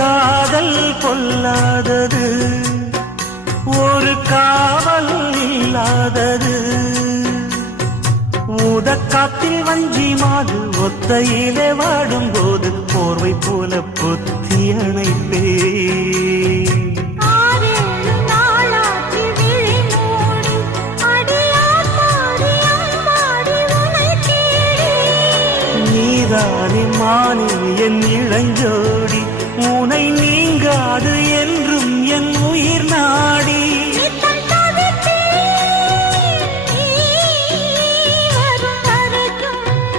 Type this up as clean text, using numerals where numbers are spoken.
காதல் பொல்லாதது, ஒரு காவல் இல்லாதது. ஊதக்காத்தில் வஞ்சி மாது ஒத்தையிலே வாடும் போது போர்வை போல பொத்தி அணைப்பே. நீதானே மானே என் இளஞ்சோடி, உனை நீங்காது என்றும் என் உயிர் நாடி.